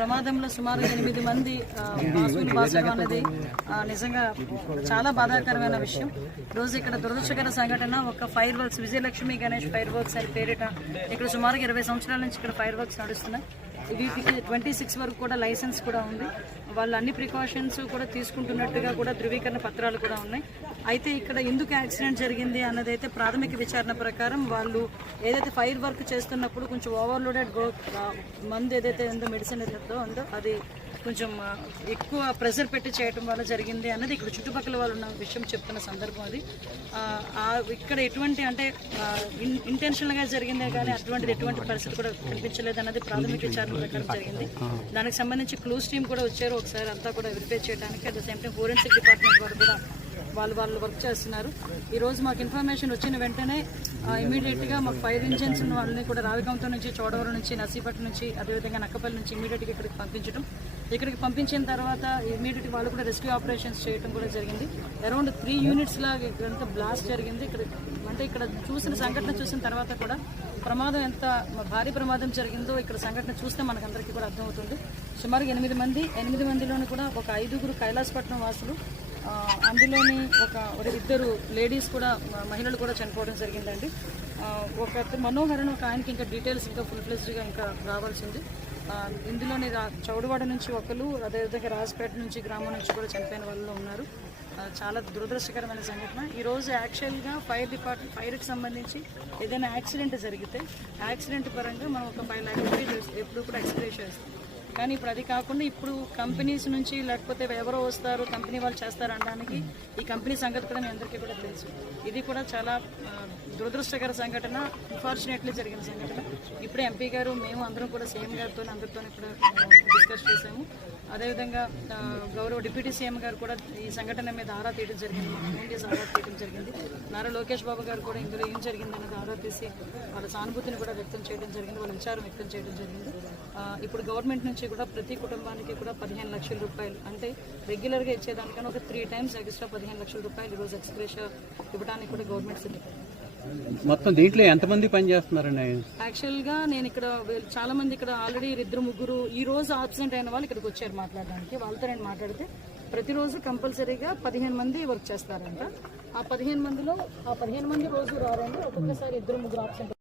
ప్రమాదంలో సుమారు 8 మంది బాసులు అన్నది నిజంగా చాలా బాధాకరమైన విషయం. రోజు ఇక్కడ దురదృష్టకర సంఘటన, ఒక fire works Vijayalakshmi Ganesh fire works అని పేరిట ఇక్కడ సుమారుగా 20 సంవత్సరాల నుంచి ఇక్కడ ఫైర్ వర్క్స్ నడుస్తున్నాయి. వీటికి 26 వరకు కూడా లైసెన్స్ కూడా ఉంది. వాళ్ళు అన్ని ప్రికాషన్స్ కూడా తీసుకుంటున్నట్టుగా కూడా ధృవీకరణ పత్రాలు కూడా ఉన్నాయి. అయితే ఇక్కడ ఎందుకు యాక్సిడెంట్ జరిగింది అన్నదైతే ప్రాథమిక విచారణ ప్రకారం వాళ్ళు ఏదైతే ఫైర్ వర్క్ చేస్తున్నప్పుడు కొంచెం ఓవర్లోడెడ్ మందు ఏదైతే ఉందో, మెడిసిన్ ఏదైతే ఉందో అది కొంచెం ఎక్కువ ప్రెషర్ పెట్టి చేయడం వల్ల జరిగింది అన్నది ఇక్కడ చుట్టుపక్కల వాళ్ళు ఉన్న విషయం చెప్తున్న సందర్భం. అది ఇక్కడ ఎటువంటి అంటే ఇంటెన్షనల్గా జరిగిందే కానీ అటువంటిది ఎటువంటి పరిస్థితి కూడా కనిపించలేదు అన్నది ప్రాథమిక విచారణ ప్రకారం జరిగింది. దానికి సంబంధించి క్లూస్ టీమ్ కూడా వచ్చారు ఒకసారి అంతా కూడా వెరిఫై చేయడానికి. At the same time forensic department వాళ్ళు కూడా వాళ్ళు వర్క్ చేస్తున్నారు. ఈరోజు మాకు ఇన్ఫర్మేషన్ వచ్చిన వెంటనే ఇమీడియట్గా మాకు ఫైర్ ఇంజిన్స్ ఉన్న వాళ్ళని కూడా రావికంతో నుంచి, చోడవరం నుంచి, నర్సీపట్నం నుంచి, అదేవిధంగా నక్కపల్లి నుంచి ఇమీడియట్గా ఇక్కడికి పంపించిన తర్వాత ఇమీడియట్గా వాళ్ళు కూడా రెస్క్యూ ఆపరేషన్స్ చేయడం కూడా జరిగింది. అరౌండ్ 3 యూనిట్స్ లాగా ఇక్కడంతా బ్లాస్ట్ జరిగింది. ఇక్కడ చూసిన సంఘటన చూసిన తర్వాత కూడా ప్రమాదం ఎంత భారీ ప్రమాదం జరిగిందో ఇక్కడ సంఘటన చూస్తే మనకందరికీ కూడా అర్థమవుతుంది. సుమారుగా 8 మందిలోని కూడా ఒక 5 కైలాసపట్నం వాసులు, అందులోని ఒక 2 లేడీస్ కూడా, మహిళలు కూడా చనిపోవడం జరిగిందండి. ఒక మనోహరన్ ఒక ఆయనకి ఇంకా డీటెయిల్స్ ఇంకా ఫుల్ ఫ్లెజ్డ్గా ఇంకా రావాల్సింది. ఇందులోని చౌడవాడ నుంచి ఒకరు, అదేవిధంగా రాజపేట నుంచి గ్రామం నుంచి కూడా చనిపోయిన వాళ్ళు ఉన్నారు. చాలా దురదృష్టకరమైన సంఘటన. ఈరోజు యాక్చువల్గా ఫైర్కి సంబంధించి ఏదైనా యాక్సిడెంట్ జరిగితే యాక్సిడెంట్ పరంగా మనం ఒక 5 లక్షల రూపాయలు ఎప్పుడు కూడా ఎక్స్ప్రెస్ చేస్తాం. కానీ ఇప్పుడు అది కాకుండా ఇప్పుడు కంపెనీస్ నుంచి లేకపోతే ఎవరో వస్తారు, కంపెనీ వాళ్ళు చేస్తారు అనడానికి ఈ కంపెనీ సంగతి కూడా మీ అందరికీ కూడా తెలుసు. ఇది కూడా చాలా దురదృష్టకర సంఘటన, అన్ఫార్చునేట్లీ జరిగిన సంఘటన. ఇప్పుడే ఎంపీ గారు, మేము అందరం కూడా సీఎం గారితో అందరితో కూడా డిస్కస్ చేశాము. అదేవిధంగా గౌరవ డిప్యూటీ సీఎం గారు కూడా ఈ సంఘటన మీద ఆరా తీయడం జరిగింది, ఆరా తీయడం జరిగింది. నారా లోకేష్ బాబు గారు కూడా ఇందులో ఏం జరిగిందనేది ఆరా తీసి వాళ్ళ సానుభూతిని కూడా వ్యక్తం చేయడం జరిగింది, వాళ్ళ విచారం వ్యక్తం చేయడం జరిగింది. ఇప్పుడు గవర్నమెంట్ నుంచి కూడా ప్రతి కుటుంబానికి కూడా 15 లక్షల రూపాయలు, అంటే రెగ్యులర్గా ఇచ్చేదానికన్నా ఒక 3 టైమ్స్ ఎక్స్ట్రా 15 లక్షల రూపాయలు ఈరోజు ఎక్స్ప్రెస్ ఇవ్వడానికి కూడా గవర్నమెంట్ సిద్ధం. మొత్తం దీంట్లో ఎంతమంది పనిచేస్తున్నారండి? యాక్చువల్గా నేను ఇక్కడ చాలా మంది ఇక్కడ ఆల్రెడీ 2-3 ఈ రోజు ఆబ్సెంట్ అయిన వాళ్ళు ఇక్కడికి వచ్చారు మాట్లాడడానికి. వాళ్ళతో నేను మాట్లాడితే ప్రతిరోజు కంపల్సరీగా 15 మంది వర్క్ చేస్తారంట. ఆ 15 మందిలో 15 మంది రోజు రారండి, ఒక్కొక్కసారి 2-3 ఆబ్సెంట్